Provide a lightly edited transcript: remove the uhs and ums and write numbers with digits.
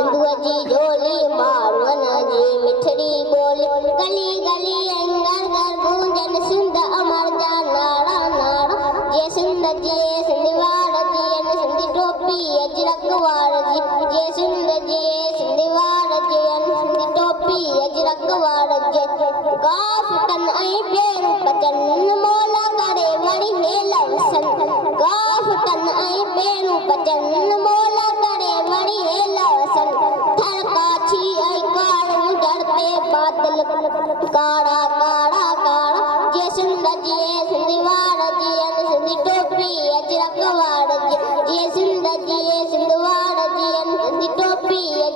सिंधुअ जी झोली माण्हुनि जी मिठड़ी ॿोली गली गली घर घर गूंजन सिंध अमर जा नारा नारा जे सिंध जे सिंधवाड़ जी सिंधी टोपी अजरक वार जी जे सिंध जे सिंधवाड़ जी सिंधी टोपी अजरक वार जी गाफ़टन ऐं पेरूं पचन मोला करे वरी हेलन सन गाफ़टन ऐं पेरूं पचन मोला करे वरी हेलन सन थड़का छी ऐं कारूं डरते बादल कारा